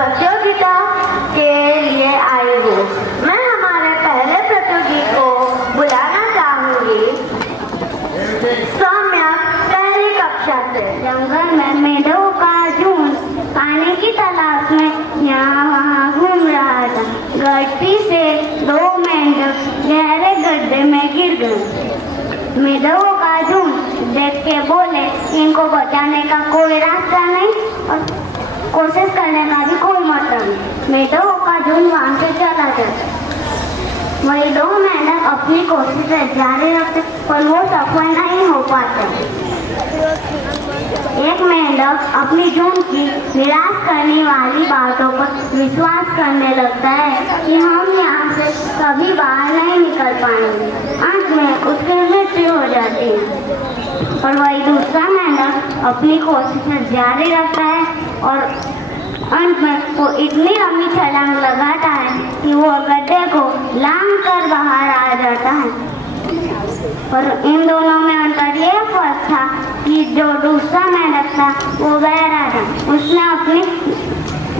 प्रतियोगिता के लिए आई हूँ। मैं हमारे पहले प्रतियोगी को बुलाना चाहूंगी। सौम्या पहली कक्षा से। जंगल में मेढकों का झुंड पानी की तलाश में यहाँ वहाँ घूम रहा था। गलती से 2 मेंढक गहरे गड्ढे में गिर गए। मेढकों का झुंड देख के बोले, इनको बचाने का कोई रास्ता नहीं और कोशिश करने का भी कोई मतलब नहीं। मेढकों का झुंड वहां से चला जाता। वही 2 मेंढक अपनी कोशिशें जारी रखते पर वो सफल नहीं हो पाते। एक मेंढक अपनी झुंड की निराश करने वाली बातों पर विश्वास करने लगता है कि हम यहाँ से कभी बाहर नहीं निकल पाएंगे। अंत में उसकी मृत्यु हो जाती है। और वही दूसरा मेंढक अपनी कोशिशें जारी रखता है और अंत में वो इतनी लंबी छलांग लगाता है कि वो गड्ढे को लांघ कर बाहर आ जाता है। और इन दोनों में अंतर ये फर्क था कि जो दूसरा मेंढक था वो बहरा था। उसने अपनी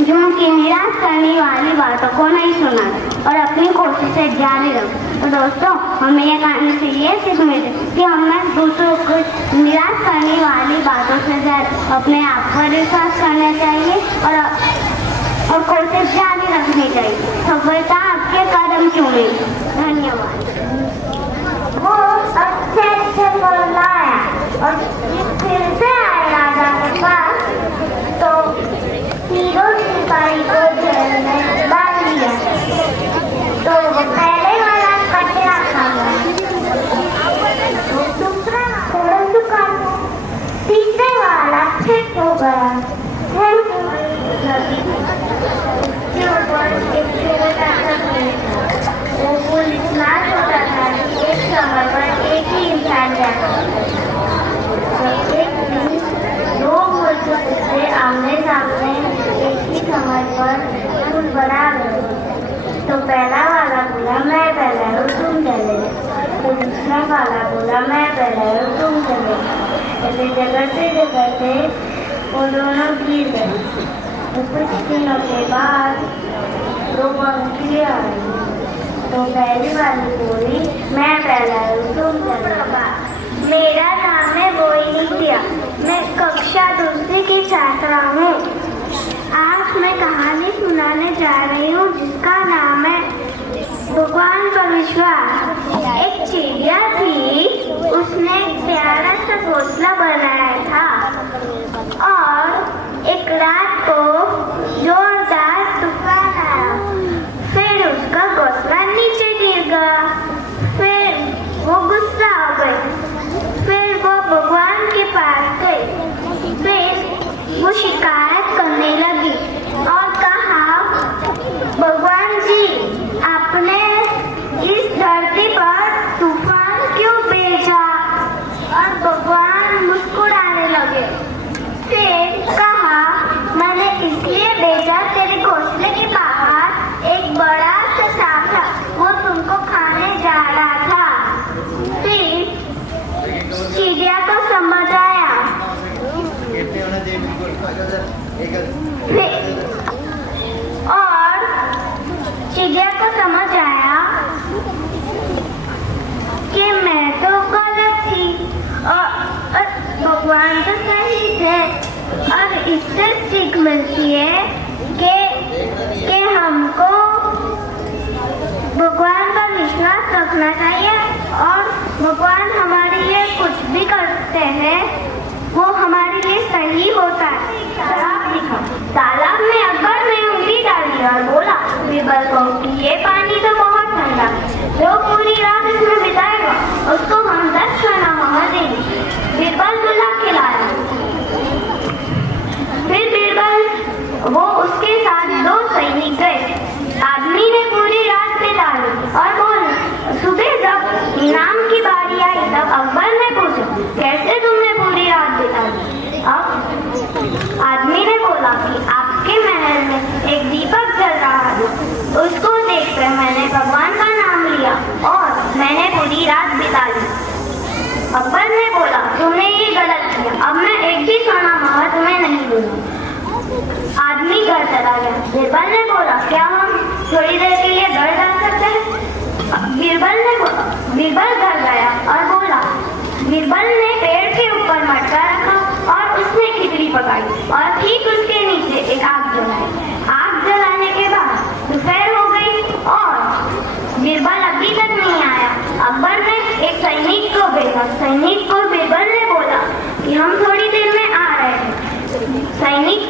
झुंड की निराश करने वाली बातों को नहीं सुना और अपनी कोशिशें जारी रखी। तो दोस्तों, हमें ये कहानी से ये सीख मिलती कि हमें दूसरों को निराश करने वाली बातों से ज़्यादा अपने आप पर विश्वास करना चाहिए और कोशिश जारी रखनी चाहिए। सफलता आपके कदम चूमे। धन्यवाद। वो अच्छे फल लाया और फिर से आए राजा के पास तो हीरो सिपाही को जेल में डाल दिया। तो वो पहले वाला कचरा खा गया, दूसरा थोड़ा सूखा, तीसरे वाला ठीक हो गया। वो पुल इतना छोटा था कि एक समय पर एक ही इंसान जाता। एक दिन 2 पुल से आमने सामने एक ही समय पर पुल बना गए। तो पहला वाला बोला, मैं पहला हूँ, तुम चले। तो दूसरा वाला बोला, मैं पहला हूँ, तुम चले। ऐसे जगते वो दोनों गिर गए। तो कुछ दिनों के बाद 2 पंखियाँ आई। तो पहली वाली बोली, मैं पहला हूँ, तुम चलो। मेरा नाम है बोईनिया, मैं कक्षा 2 की छात्रा हूँ। आज मैं कहानी सुनाने जा रही हूँ जिसका नाम है भगवान पर विश्वास। एक चिड़िया थी, उसने एक प्यारा सा घोंसला बनाया था और एक रात को जोरदार तूफान आया। फिर उसका घोंसला नीचे गिर गया। फिर वो गुस्सा हो गई। फिर वो भगवान के पास गई। फिर वो शिकायत करने लगी और कहा, भगवान जी, आपने इस धरती पर तूफान क्यों भेजा? और भगवान मुस्कुराने लगे। फिर कहा, मैंने इसलिए भेजा, तेरे घोंसले के बाहर एक बड़ा सा सांप था, वो तुमको खाने जा रहा था। फिर चिड़िया को समझ आया। और चिड़िया को समझ आया कि मैं तो गलत थी और भगवान तो सही थे। और इससे सीख मिलती है कि हमको भगवान पर विश्वास रखना चाहिए और भगवान हमारे लिए कुछ भी करते हैं वो हमारे लिए सही होता है। तालाब में अकबर ने उंगली डाली और बोला, बीरबल को कि ये पानी तो बहुत ठंडा, जो पूरी रात इसमें बिताएगा उसको हम 10 सोना मोहर देंगे। बीरबल दूल्हा खिलाया। फिर बीरबल वो उसके साथ 2 सैनिक गए। आदमी ने पूरी रात बिताई और बोला, सुबह जब इनाम की बारी आई तब अकबर ने पूछा, कैसे तुमने पूरी रात बिताई? अब आदमी ने बोला कि आपके महल में एक दीपक जल रहा है, उसको देख चला गया। बीरबल ने बोला, क्या हम थोड़ी देर के लिए घर जा सकते हैं? बीरबल घर गया और बोला। बीरबल ने पेड़ के ऊपर मटका रखा और उसमें खिचड़ी पकाई और ठीक उसके नीचे एक आग जलाई। आग जलाने के बाद दोपहर हो गई और बीरबल अभी तक नहीं आया। अकबर ने एक सैनिक को भेजा। सैनिक को बीरबल ने बोला कि हम थोड़ी देर में आ रहे हैं। सैनिक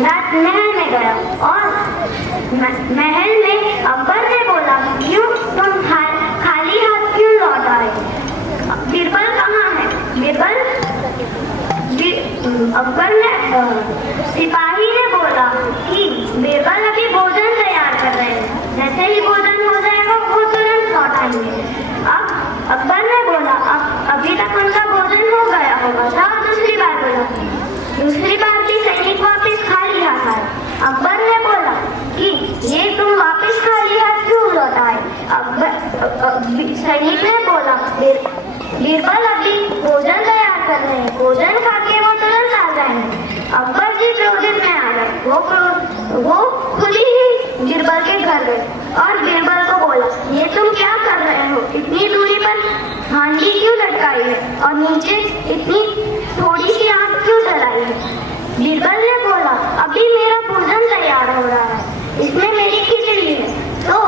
रात महल में गया और महल में अकबर ने बोला, क्यों तुम खाली हाथ क्यों लौट आए? बीरबल कहाँ है? अकबर ने सिपाही ने बोला कि बीरबल अभी भोजन तैयार कर रहे हैं, जैसे ही भोजन हो जाएगा वो तुरंत लौट आएंगे। अब अकबर ने बोला, अभी तक उनका भोजन हो गया होगा था। दूसरी बार भी सैनिक वापिस खाली हाथ आए। अकबर ने बोला कि ये तुम वापिस खाली हाथ क्यों लौट आए? सैनिक ने बोला, बीरबल अभी भोजन तैयार कर रहे हैं, भोजन खा के वो तुरंत आ जाएंगे। अकबर जी क्रोधित में आ गए। वो खुद ही बीरबल के घर गए और बीरबल को बोला, ये तुम क्या कर रहे हो? इतनी दूरी पर हांडी क्यों लटकाई है और नीचे इतनी थोड़ी सी आग क्यों जलाई है? बीरबल ने बोला, अभी मेरा भोजन तैयार हो रहा है, इसमें मेरी खिचड़ी है। तो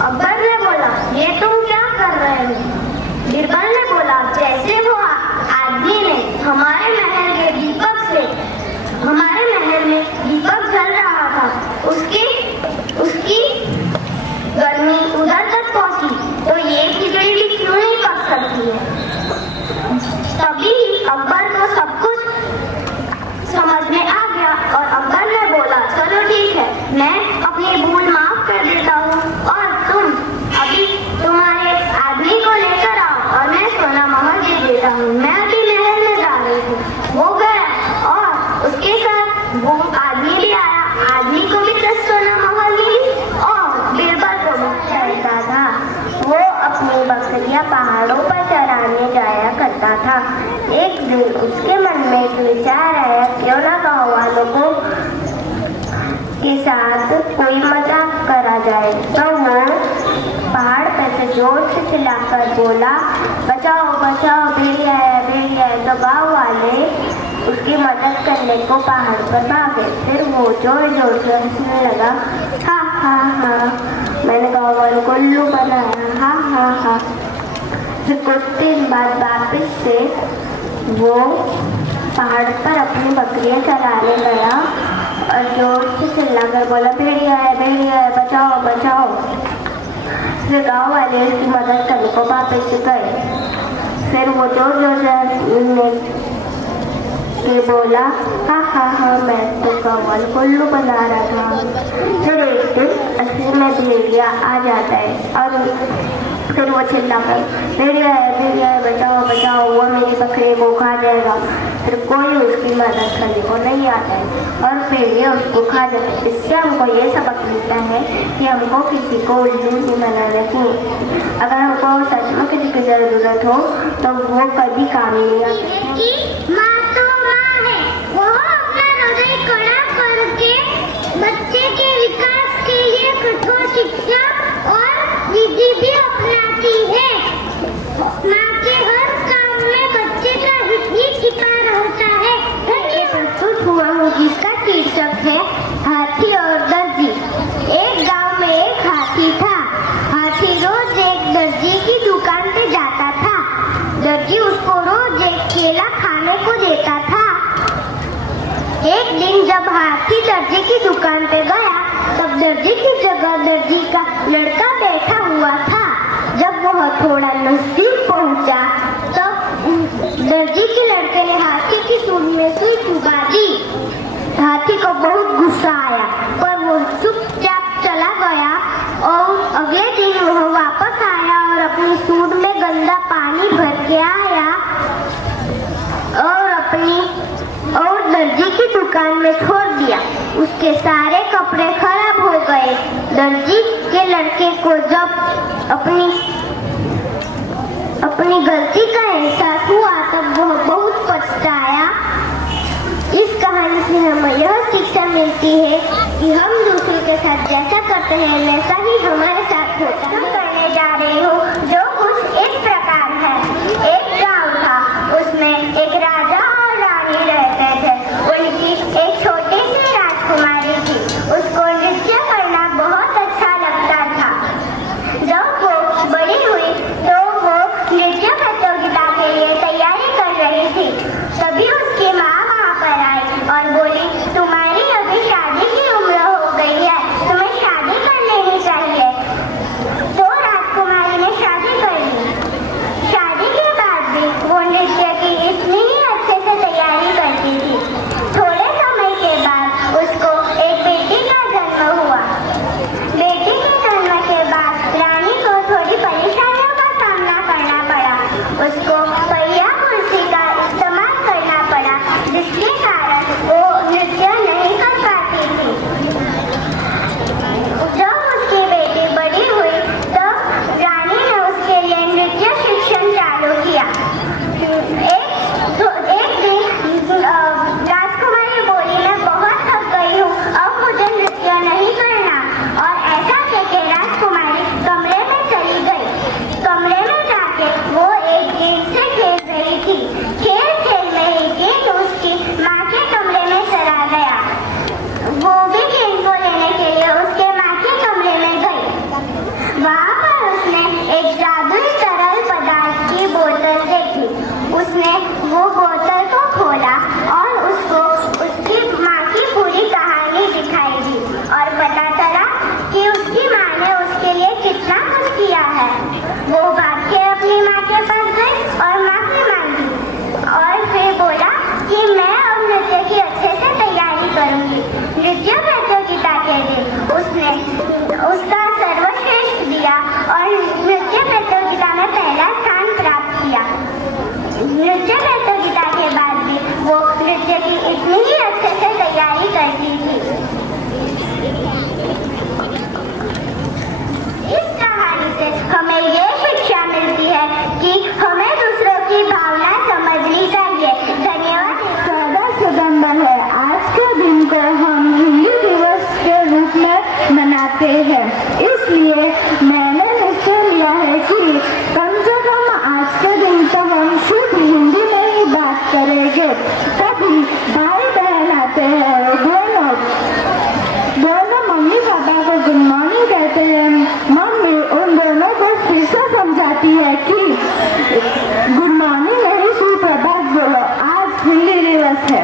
अकबर ने बोला, ये तुम क्या कर रहे हो? बीरबल ने बोला, जैसे वो आदमी ने हमारे महल में दीपक जल रहा था, उसकी गर्मी उधर तक पहुंची, तो ये खिचड़ी भी क्यों नहीं पक सकती है? तभी अकबर को सब कुछ समझ में आ गया और अकबर ने बोला, चलो ठीक है, मैं अपनी भूल माफ कर देता हूँ और तुम अभी तुम्हारे आदमी को लेकर आओ और मैं सोना महल दे देता हूँ। मैं अभी महल में जा रही हूँ। वो गया और उसके साथ वो आदमी भी आया। आदमी को भी 10 सोना महल मिली और बीरबल को चलता था। वो अपनी बकरियां पहाड़ों पर चराने जाया करता था। एक दिन उसके मन में एक विचार आया, क्यों ना गाँव वालों को के साथ कोई मजाक करा जाए। तो वो पहाड़ पर से जोर से चिल्लाकर बोला, बचाओ बचाओ, भेड़िया है। तो गाँव वाले उसकी मदद करने को पहाड़ पर भागे। फिर वो जोर जोर से हंसने लगा, हा, मैंने गाँव वालों को उल्लू बनाया, हा। फिर कुछ दिन बाद वापिस से वो पहाड़ पर अपनी बकरियां चराने गया और जोर से चिल्लाकर बोला, भेड़िया है, बचाओ। फिर गाँव वाले उसकी मदद करने को वापस गए। फिर वो जोर से बोला, हाँ, मैं तो गाँव वाले को उल्लू बना रहा था। फिर एक दिन असली में भेड़िया आ जाता है और फिर वो चिल्लाकर, भेड़िया है, बचाओ, वो मेरी बकरी को खा जाएगा। फिर कोई उसकी मदद करने को नहीं आता है और भेड़िया उसको खा जाता है। इससे हमको ये सबक मिलता है कि हमको किसी को उल्लू नहीं बनाना चाहिए। अगर हमको सच में किसी की जरूरत हो तो वो कभी काम नहीं आता। बच्चे के विकास के लिए कठोर शिक्षा और विधि भी अपनाती है। माँ के हर काम में बच्चे का हित ही छिपा रहता है। ये प्रस्तुत हुआ हूँ जिसका शीर्षक है हाथी और दर्जी। एक गांव में एक हाथी था। हाथी रोज एक दर्जी की दुकान पे जाता था। दर्जी उसको रोज एक केला खाने को देता था। एक दिन जब हाथी दर्जी की दुकान पे गया तब दर्जी की जगह दर्जी का लड़का बैठा हुआ था। जब वह थोड़ा नजदीक पहुंचा तब दर्जी के लड़के ने हाथी की सूंड में सुई चुभा दी। हाथी को बहुत गुस्सा आया पर वो चुपचाप चला गया और अगले दिन वह वापस आया और अपनी सूंड में गंदा पानी भर के आया और दर्जी की दुकान में छोड़ दिया। उसके सारे कपड़े खराब हो गए। दर्जी के लड़के को जब अपनी गलती का एहसास हुआ तब वह बहुत पछताया। इस कहानी से हमें यह शिक्षा मिलती है कि हम दूसरों के साथ जैसा करते हैं वैसा ही हमारे साथ होता है। करने जा रही हूँ जो कुछ इस प्रकार है। एक गांव था, उसमें एक राजा और रानी रहते थे। उनकी एक छोटी सी राजकुमारी थी। उसको नृत्य करना बहुत अच्छा लगता था। जब वो बड़ी हुई तो वो नृत्य प्रतियोगिता के लिए तैयारी कर रही थी। तभी उसकी माँ वहाँ पर आई और बोली, तुम्हारी अभी शादी की उम्र हो गई है, तुम्हें शादी कर लेनी चाहिए। तो राजकुमारी ने शादी कर ली। शादी के बाद भी वो नृत्य की इतनी ही अच्छे से तैयारी करती थी। थोड़े समय के बाद उसको एक बेटी का जन्म हुआ। बेटी के जन्म के बाद रानी को थोड़ी परेशानियों का सामना करना पड़ा। उसको पहिया कुर्सी का इस्तेमाल करना पड़ा, जिसके कारण वो नृत्य नहीं कर पाती थी। जब उसकी बेटी बड़ी हुई तब रानी ने उसके लिए नृत्य शिक्षण चालू किया। एक दिन राजकुमारी बोली, मैं बहुत थक गई हूँ, अब मुझे नृत्य नहीं करना। और ऐसा कहकर राजकुमारी कमरे में चली गई। कमरे में जाके वो एक गेंद से खेल रही थी। खेल में ही गेंद उसकी माँ के कमरे में चला गया। वो भी गेंद को लेने के लिए उसके माँ के कमरे में गई। वहाँ पर उसने एक जादुई तरल पदार्थ की बोतल देखी। उसने वो बोतल को खोला और उसको उसकी माँ की पूरी कहानी दिखाई दी और पता चला कि उसकी माँ ने उसके लिए कितना कुछ किया है। वो भाग के अपनी माँ के पास गई और माफी मांगी और फिर बोला कि मैं अब नृत्य की अच्छे से तैयारी करूंगी। नृत्य प्रतियोगिता के दिन उसने उसका सर्वश्रेष्ठ दिया और नृत्य प्रतियोगिता में पहला स्थान प्राप्त किया। नृत्य प्रतियोगिता के बाद भी वो नृत्य की इतनी ही अच्छे से तैयारी करती थी। इस कहानी से हमें ये शिक्षा मिलती है कि हमें दूसरों की भावना समझनी चाहिए। धन्यवाद। 14 सितंबर है। आज के दिन को हम हिंदी दिवस के रूप में मनाते हैं। इसलिए मैंने निश्चय लिया है कि कम से कम आज के दिन तो हम शुद्ध हिंदी में ही बात करेंगे। तभी भाई बहन आते हैं, दोनों मम्मी पापा को गुड मॉर्निंग कहते हैं। मम्मी उन दोनों को फिर से समझाती है कि गुड मॉर्निंग नहीं, सुप्रभात बोलो, आज हिंदी दिवस है।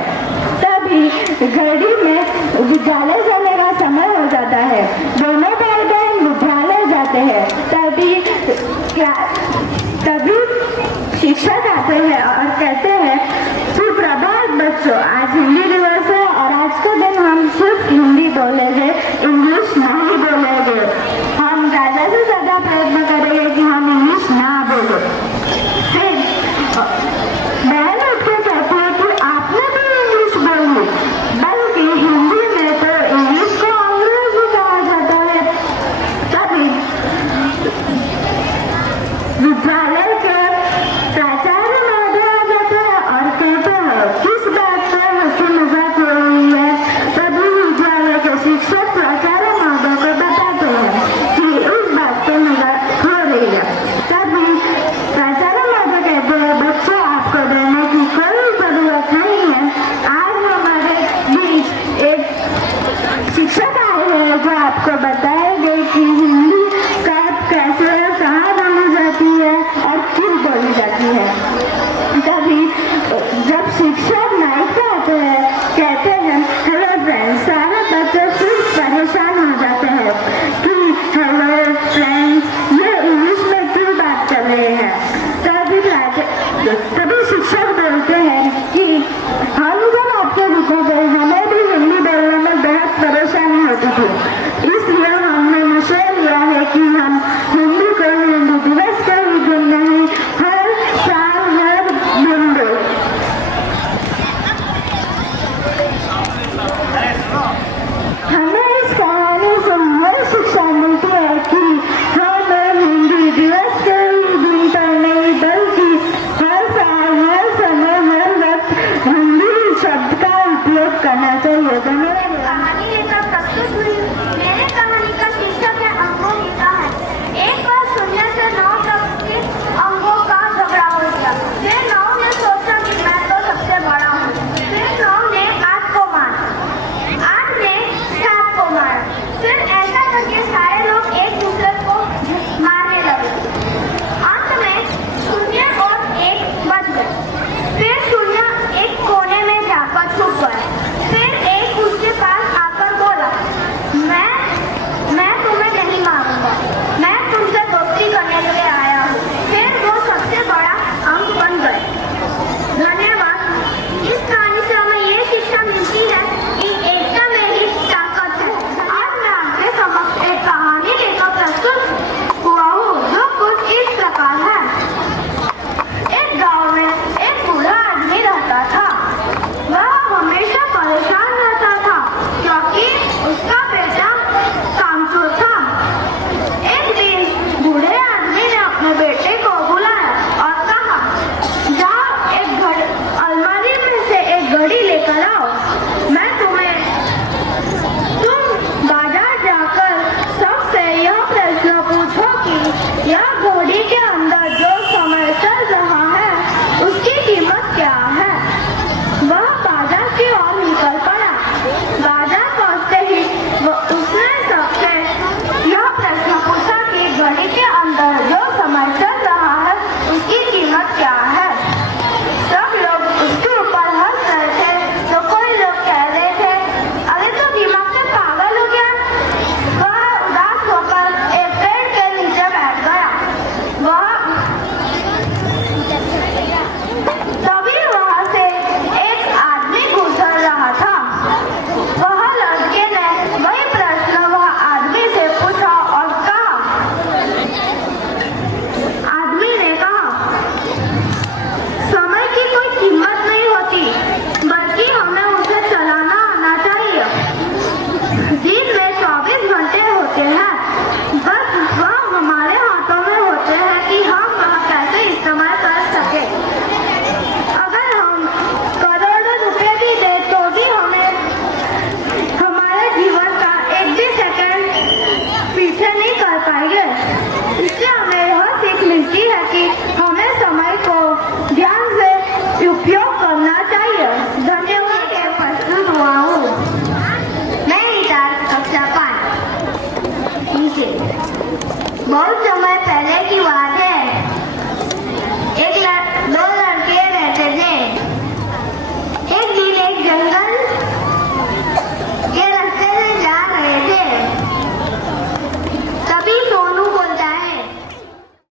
तभी घड़ी में विद्यालय जाने का समय हो जाता है। दोनों भाई बहन विद्यालय जाते हैं। तभी शिक्षक आते हैं और कहते हैं, सुप्रभात बच्चों, आज हिंदी दिवस है और आज के दिन हम सिर्फ हिंदी बोलेंगे, इंग्लिश नहीं बोलेंगे। हम ज़्यादा से ज़्यादा प्रयत्न करेंगे कि हम इंग्लिश ना बोले। फिर बहन उठ के कहती है कि आपने भी इंग्लिश बोली, बल्कि हिंदी में तो इंग्लिश को अंग्रेजी कहा जाता है। तभी विद्यालय के प्राचार्य महोदय आ जाते हैं और कहते हैं, किस बात पर हंसी मजाक हो रही है। तभी विद्यालय के शिक्षक प्राचार्य महोदय को बताते हैं कि इस बात पर मजाक हो रही है। तभी प्राचार्य महोदय कहते हैं, बच्चों आपको डरने की कोई जरूरत नहीं है। आज हमारे बीच एक शिक्षक आए हैं जो आपको बताए